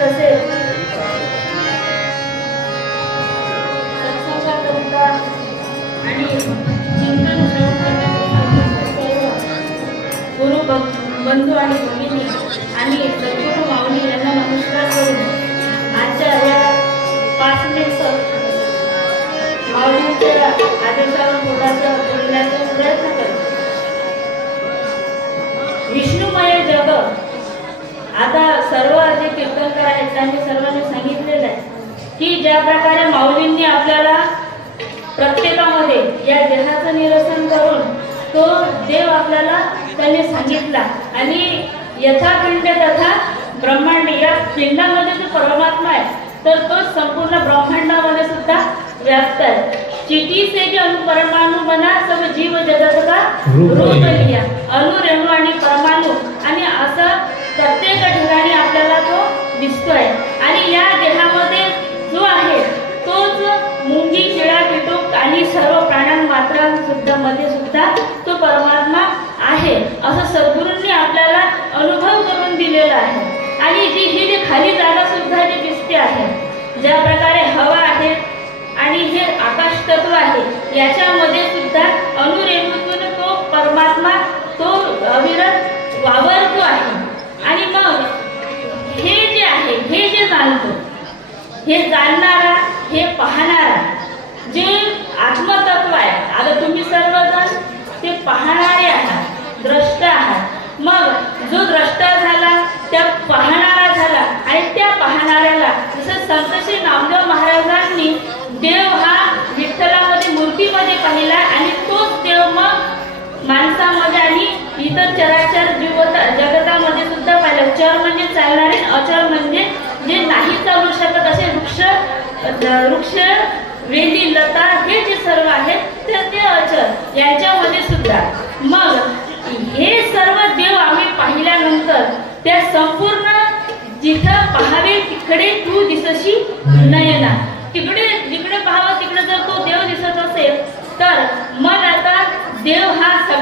माहीत असेल सत्संगाकरिता आणि चिंतन श्रवण करण्याकरिता गुरु बंधू आणि भगिनी आणि सद्गुरू माऊली यांना नमस्कार करून आजच्या या 5 मिनिट माऊलींच्या आदेशावर बोलायचा बोलण्याचा प्रयत्न करतो. विष्णुमय जग, आता सर्व जे कीर्तनकार आहेत त्यांनी सर्वांनी सांगितलेलं आहे की ज्या प्रकारे माऊलींनी आपल्याला प्रत्येकामध्ये या देहाचं निरसन करून तो देव आपल्याला त्यांनी सांगितला आणि यथा पिंड तथा ब्रह्मांड, या पिंडामध्ये जो परमात्मा आहे तर तो संपूर्ण ब्रह्मांडामध्ये सुद्धा व्याप्त आहे. चिटी से जो अणु परमाणु बना सब जीव जगत का रूप लिया. अणु रेणू आणि परमाणु आणि असं प्रत्येक ठिकाणी आपल्याला तो दिसतोय आणि या देहामध्ये जो आहे तोच मुंगी शिळा कीटक आणि सर्व प्राण्यांमात्रां सुद्धा मध्ये सुद्धा तो परमात्मा आहे असं सद्गुरूंनी आपल्याला अनुभव करून दिलेला आहे. आणि ही खाली जागा सुद्धा जी दिसते आहे, ज्या प्रकारे हवा आहे आणि हे आकाश तत्व आहे याच्यामध्ये सुद्धा अणुरेणूतून तो परमात्मा तो अविरत वावरतो आहे. आणि मग हे जे आहे हे जे जाणतो, हे जाणणारा, हे पाहणारा जे आत्मतत्व आहे, आता तुम्ही सर्वजण ते पाहणारे आहात, द्रष्टा आहात. मग जो द्रष्टा झाला त्या पाहणारा झाला आणि त्या पाहणाऱ्याला जसं संत श्री नामदेव महाराजांनी देव हा विठ्ठलामध्ये मूर्तीमध्ये पाहिला आणि तोच देव मग माणसामध्ये आणि इतर चराचर जगतामध्ये सुद्धा पाहिला. चर म्हणजे चालणारे, अचर म्हणजे जे नाही चालू शकत असे वृक्ष वेली लता हे जे सर्व आहेत ते अचर यांच्यामध्ये सुद्धा. मग हे सर्व देव आम्ही पाहिल्यानंतर त्या संपूर्ण जिथं पाहावे तिकडे तू दिसशी नयना, तिकडे जिकडे पाहावं तिकडे जर तो देव दिसत असेल तर मग आता देव हा सगळ्या